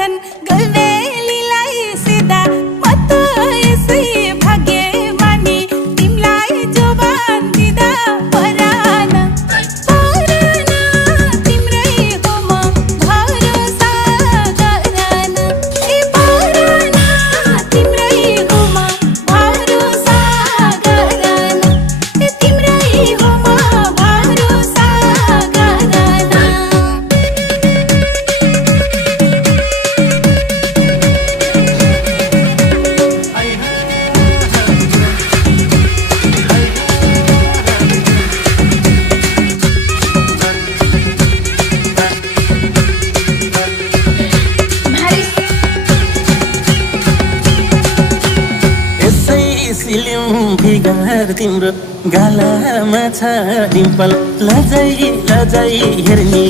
भन्छन् गल्नेलीलाई सिधा म त यसै भाग्य मानी तिमीलाई जोबान दिँदा परान तिम्रै हो म भरोसा गरान तिम्रै हो म भरोसा गरान तिम्रै हो म भरोसा गरान सिलिम फिगर तिम्रो गालामा छ डिम्पल लजाई लजाई हेर्ने